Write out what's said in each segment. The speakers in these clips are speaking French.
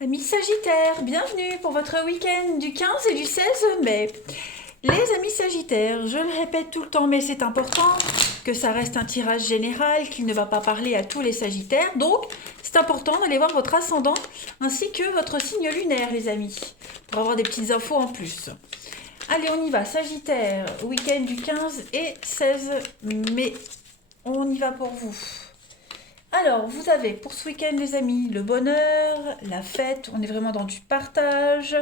Amis Sagittaires, bienvenue pour votre week-end du 15 et du 16 mai. Les amis Sagittaires, je le répète tout le temps, mais c'est important que ça reste un tirage général, qu'il ne va pas parler à tous les Sagittaires. Donc, c'est important d'aller voir votre ascendant ainsi que votre signe lunaire, les amis, pour avoir des petites infos en plus. Allez, on y va. Sagittaire, week-end du 15 et 16 mai. On y va pour vous. Alors, vous avez pour ce week-end, les amis, le bonheur, la fête, on est vraiment dans du partage,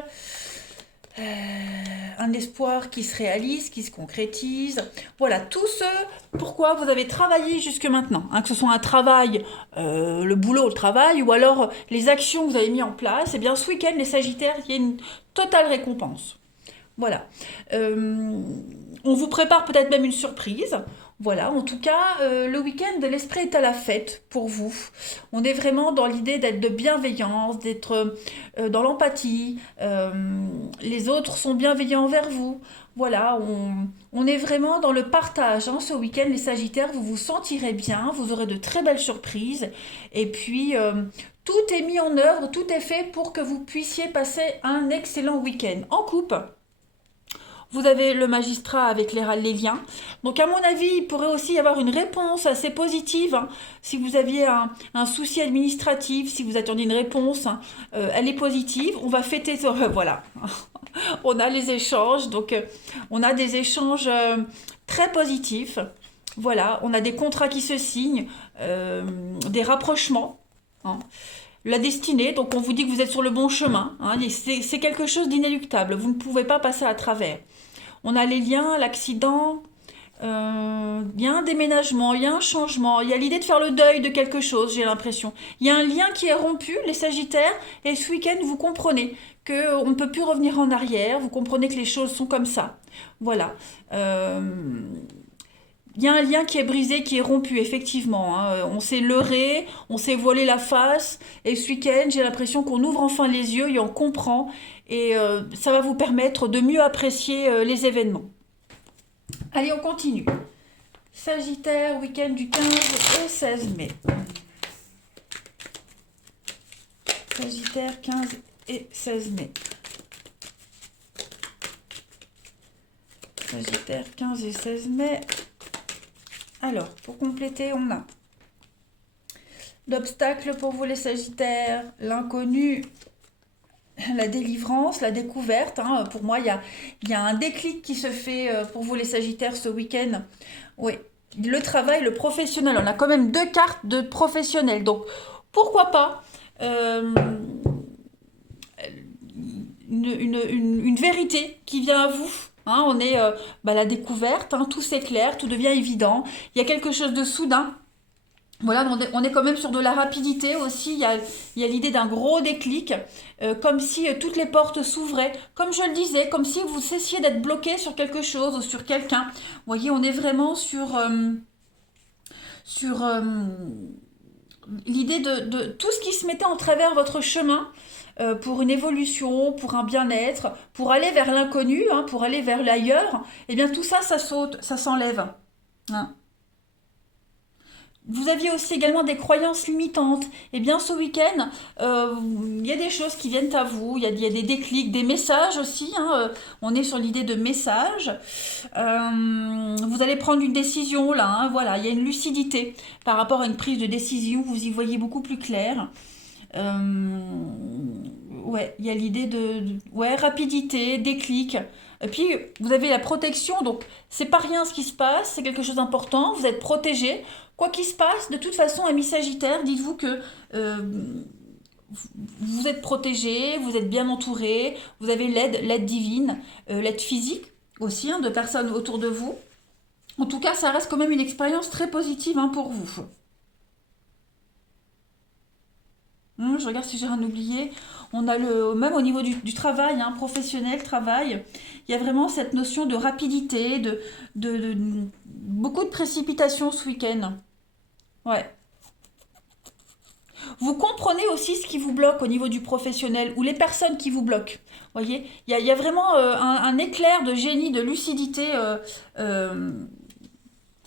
un espoir qui se réalise, qui se concrétise. Voilà, tout ce pourquoi vous avez travaillé jusque maintenant, hein, que ce soit un travail, le boulot, le travail, ou alors les actions que vous avez mis en place, et bien ce week-end, les Sagittaires, il y a une totale récompense. Voilà. Euh, on vous prépare peut-être même une surprise. Voilà, en tout cas, le week-end, l'esprit est à la fête pour vous. On est vraiment dans l'idée d'être de bienveillance, d'être dans l'empathie. Les autres sont bienveillants envers vous. Voilà, on est vraiment dans le partage, hein. Ce week-end, les Sagittaires, vous vous sentirez bien, vous aurez de très belles surprises. Et puis, tout est mis en œuvre, tout est fait pour que vous puissiez passer un excellent week-end. En couple, vous avez le magistrat avec les liens. Donc à mon avis, il pourrait aussi y avoir une réponse assez positive, hein. Si vous aviez un souci administratif, si vous attendiez une réponse, hein, elle est positive. On va fêter, voilà. On a les échanges, donc on a des échanges très positifs. Voilà, on a des contrats qui se signent, des rapprochements, hein. La destinée, donc on vous dit que vous êtes sur le bon chemin, hein. C'est quelque chose d'inéluctable, vous ne pouvez pas passer à travers. On a les liens, l'accident, il y a un déménagement, il y a un changement, il y a l'idée de faire le deuil de quelque chose, j'ai l'impression. Il y a un lien qui est rompu, les Sagittaires, et ce week-end, vous comprenez qu'on ne peut plus revenir en arrière, vous comprenez que les choses sont comme ça. Voilà. Euh, il y a un lien qui est brisé, qui est rompu, effectivement, hein. On s'est leurré, on s'est voilé la face, et ce week-end, j'ai l'impression qu'on ouvre enfin les yeux et on comprend, et ça va vous permettre de mieux apprécier les événements. Allez, on continue. Sagittaire, week-end du 15 au 16 mai. Sagittaire, 15 et 16 mai. Sagittaire, 15 et 16 mai. Alors, pour compléter, on a l'obstacle pour vous les Sagittaires, l'inconnu, la délivrance, la découverte, hein. Pour moi, il y a un déclic qui se fait pour vous les Sagittaires ce week-end. Oui, le travail, le professionnel. On a quand même deux cartes de professionnels. Donc, pourquoi pas euh, une vérité qui vient à vous. Hein, on est la découverte, hein, tout s'éclaire, tout devient évident. Il y a quelque chose de soudain. Voilà, on est quand même sur de la rapidité aussi. Il y a l'idée d'un gros déclic, comme si toutes les portes s'ouvraient. Comme je le disais, comme si vous cessiez d'être bloqué sur quelque chose ou sur quelqu'un. Vous voyez, on est vraiment sur l'idée de tout ce qui se mettait en travers votre chemin pour une évolution, pour un bien-être, pour aller vers l'inconnu, hein, pour aller vers l'ailleurs. Eh bien, tout ça, ça saute, ça s'enlève, hein. Vous aviez aussi également des croyances limitantes. Eh bien, ce week-end, il y a des choses qui viennent à vous, il y a des déclics, des messages aussi, hein, on est sur l'idée de messages. Vous allez prendre une décision là, hein, voilà, il y a une lucidité par rapport à une prise de décision, vous y voyez beaucoup plus clair. Euh, ouais, il y a l'idée ouais, rapidité, déclic. Et puis, vous avez la protection, donc c'est pas rien ce qui se passe, c'est quelque chose d'important, vous êtes protégé. Quoi qu'il se passe, de toute façon, ami Sagittaire, dites-vous que vous êtes protégé, vous êtes bien entouré, vous avez l'aide divine, l'aide physique aussi, hein, de personnes autour de vous. En tout cas, ça reste quand même une expérience très positive, hein, pour vous. Je regarde si j'ai rien oublié. On a même au niveau du travail, hein, professionnel, travail, il y a vraiment cette notion de rapidité, beaucoup de précipitation ce week-end. Ouais. Vous comprenez aussi ce qui vous bloque au niveau du professionnel ou les personnes qui vous bloquent. Vous voyez, il y a vraiment un éclair de génie, de lucidité euh,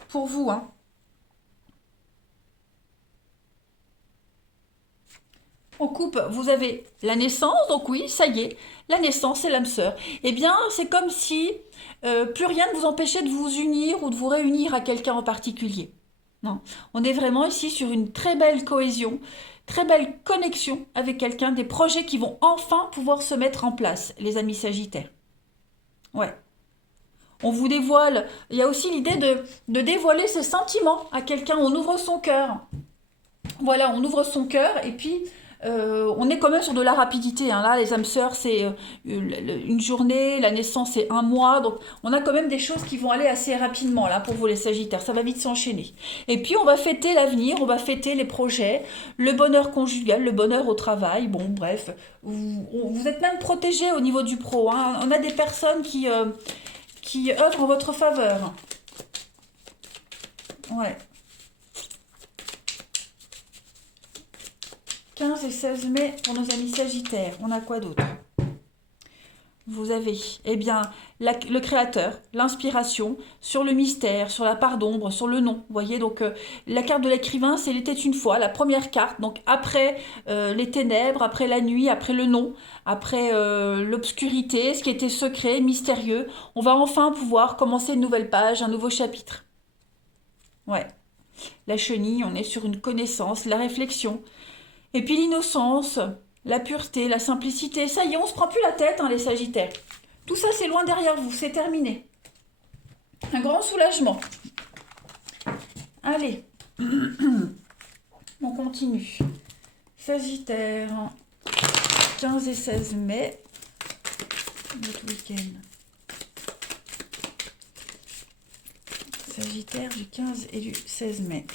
pour vous, hein. En couple, vous avez la naissance, donc oui, ça y est, la naissance et l'âme sœur. Eh bien, c'est comme si plus rien ne vous empêchait de vous unir ou de vous réunir à quelqu'un en particulier. Non, on est vraiment ici sur une très belle cohésion, très belle connexion avec quelqu'un, des projets qui vont enfin pouvoir se mettre en place, les amis Sagittaires. Ouais. On vous dévoile. Il y a aussi l'idée de dévoiler ses sentiments à quelqu'un. On ouvre son cœur. Voilà, on ouvre son cœur et puis on est quand même sur de la rapidité, hein. Là, les âmes sœurs, c'est une journée, la naissance, c'est un mois. Donc, on a quand même des choses qui vont aller assez rapidement là pour vous, les Sagittaires. Ça va vite s'enchaîner. Et puis, on va fêter l'avenir, on va fêter les projets, le bonheur conjugal, le bonheur au travail. Bon, bref, vous êtes même protégés au niveau du pro, hein. On a des personnes qui œuvrent en votre faveur. Ouais. 15 et 16 mai pour nos amis Sagittaires. On a quoi d'autre? Vous avez, eh bien, le créateur, l'inspiration, sur le mystère, sur la part d'ombre, sur le nom. Vous voyez, donc la carte de l'écrivain, c'est l'était une fois, la première carte. Donc après les ténèbres, après la nuit, après le nom, après l'obscurité, ce qui était secret, mystérieux, on va enfin pouvoir commencer une nouvelle page, un nouveau chapitre. Ouais. La chenille, on est sur une connaissance, la réflexion. Et puis l'innocence, la pureté, la simplicité, ça y est, on se prend plus la tête, hein, les Sagittaires. Tout ça, c'est loin derrière vous, c'est terminé. Un grand soulagement. Allez, on continue. Sagittaire, 15 et 16 mai, notre week-end. Sagittaire du 15 et du 16 mai.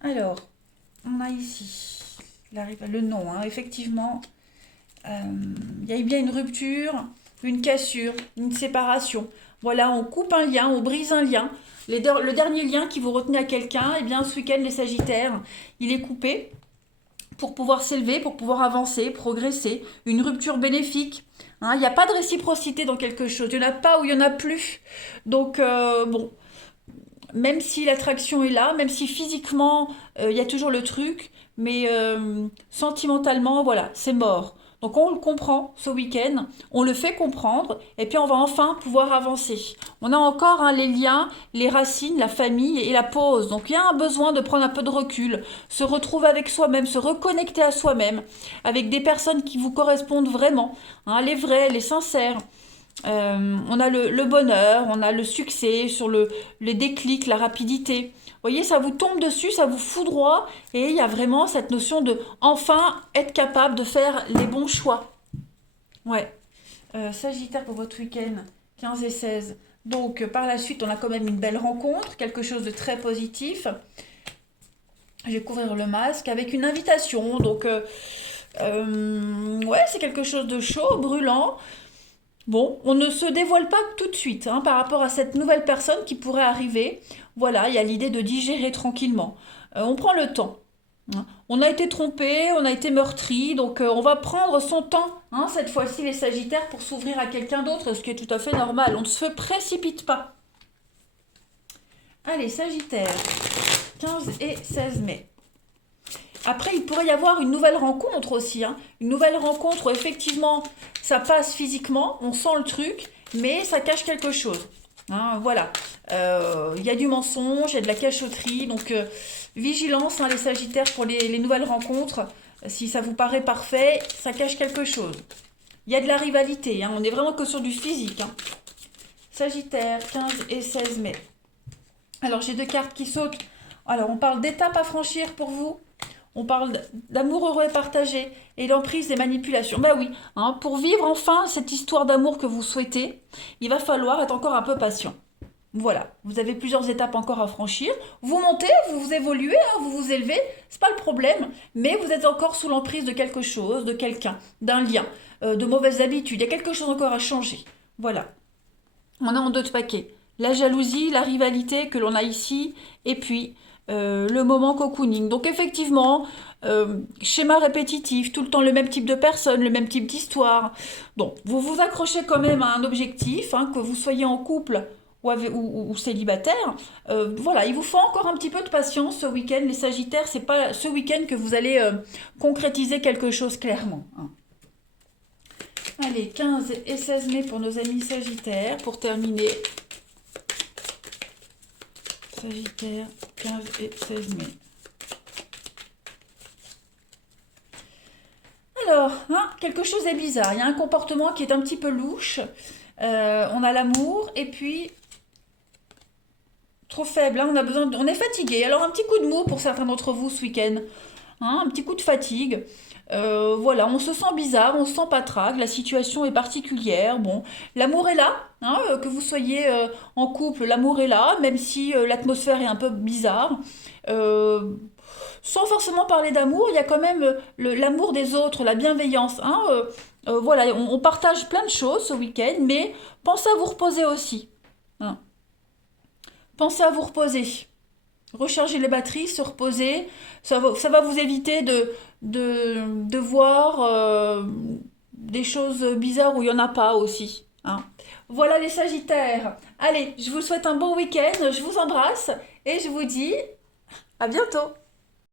Alors, on a ici le nom, hein, effectivement, il y a eu bien une rupture, une cassure, une séparation. Voilà, on coupe un lien, on brise un lien. Le dernier lien qui vous retenait à quelqu'un, eh bien, ce week-end, les Sagittaires, il est coupé pour pouvoir s'élever, pour pouvoir avancer, progresser. Une rupture bénéfique. Hein, il n'y a pas de réciprocité dans quelque chose. Il n'y en a pas ou il n'y en a plus. Donc, bon, même si l'attraction est là, même si physiquement il y a toujours le truc, mais sentimentalement, voilà, c'est mort. Donc on le comprend ce week-end, on le fait comprendre, et puis on va enfin pouvoir avancer. On a encore hein, les liens, les racines, la famille et la pause. Donc il y a un besoin de prendre un peu de recul, se retrouver avec soi-même, se reconnecter à soi-même, avec des personnes qui vous correspondent vraiment, hein, les vrais, les sincères. On a le bonheur, on a le succès, sur les déclics, la rapidité. Vous voyez, ça vous tombe dessus, ça vous foudroie, et il y a vraiment cette notion de enfin être capable de faire les bons choix. Ouais. Sagittaire pour votre week-end, 15 et 16. Donc, par la suite, on a quand même une belle rencontre, quelque chose de très positif. Je vais couvrir le masque avec une invitation. Donc, ouais, c'est quelque chose de chaud, brûlant. Bon, on ne se dévoile pas tout de suite hein, par rapport à cette nouvelle personne qui pourrait arriver. Voilà, il y a l'idée de digérer tranquillement. On prend le temps. Hein. On a été trompé, on a été meurtri, donc on va prendre son temps, hein, cette fois-ci les Sagittaires, pour s'ouvrir à quelqu'un d'autre, ce qui est tout à fait normal. On ne se précipite pas. Allez, Sagittaire, 15 et 16 mai. Après, il pourrait y avoir une nouvelle rencontre aussi. Hein. Une nouvelle rencontre où effectivement, ça passe physiquement, on sent le truc, mais ça cache quelque chose. Hein, voilà. Il y a du mensonge, il y a de la cachotterie. Donc, vigilance, hein, les Sagittaires, pour les nouvelles rencontres. Si ça vous paraît parfait, ça cache quelque chose. Il y a de la rivalité. Hein, on n'est vraiment que sur du physique. Hein. Sagittaire, 15 et 16 mai. Alors, j'ai deux cartes qui sautent. Alors, on parle d'étapes à franchir pour vous. On parle d'amour heureux et partagé et l'emprise des manipulations. Bah oui, hein, pour vivre enfin cette histoire d'amour que vous souhaitez, il va falloir être encore un peu patient. Voilà, vous avez plusieurs étapes encore à franchir. Vous montez, vous évoluez, hein, vous vous élevez, c'est pas le problème, mais vous êtes encore sous l'emprise de quelque chose, de quelqu'un, d'un lien, de mauvaises habitudes. Il y a quelque chose encore à changer. Voilà, on est en deux de paquets. La jalousie, la rivalité que l'on a ici, et puis le moment cocooning. Donc effectivement, schéma répétitif, tout le temps le même type de personne, le même type d'histoire. Bon, vous vous accrochez quand même à un objectif, hein, que vous soyez en couple ou célibataire, voilà, il vous faut encore un petit peu de patience ce week-end. Les Sagittaires, c'est pas ce week-end que vous allez concrétiser quelque chose clairement, hein. Allez, 15 et 16 mai pour nos amis Sagittaires, pour terminer. Sagittaire, 15 et 16 mai. Alors, hein, quelque chose est bizarre. Il y a un comportement qui est un petit peu louche. On a l'amour et puis trop faible. Hein, on est fatigué. Alors un petit coup de mou pour certains d'entre vous ce week-end. Hein, un petit coup de fatigue. Voilà, on se sent bizarre, on se sent patraque, la situation est particulière. Bon, l'amour est là, hein, que vous soyez en couple, l'amour est là, même si l'atmosphère est un peu bizarre. Euh, Sans forcément parler d'amour, il y a quand même l'amour des autres, la bienveillance, hein, voilà, on partage plein de choses ce week-end, mais pensez à vous reposer aussi, hein. Pensez à vous reposer. Recharger les batteries, se reposer, ça va vous éviter de voir des choses bizarres où il n'y en a pas aussi, hein. Voilà les Sagittaires. Allez, je vous souhaite un bon week-end, je vous embrasse et je vous dis à bientôt.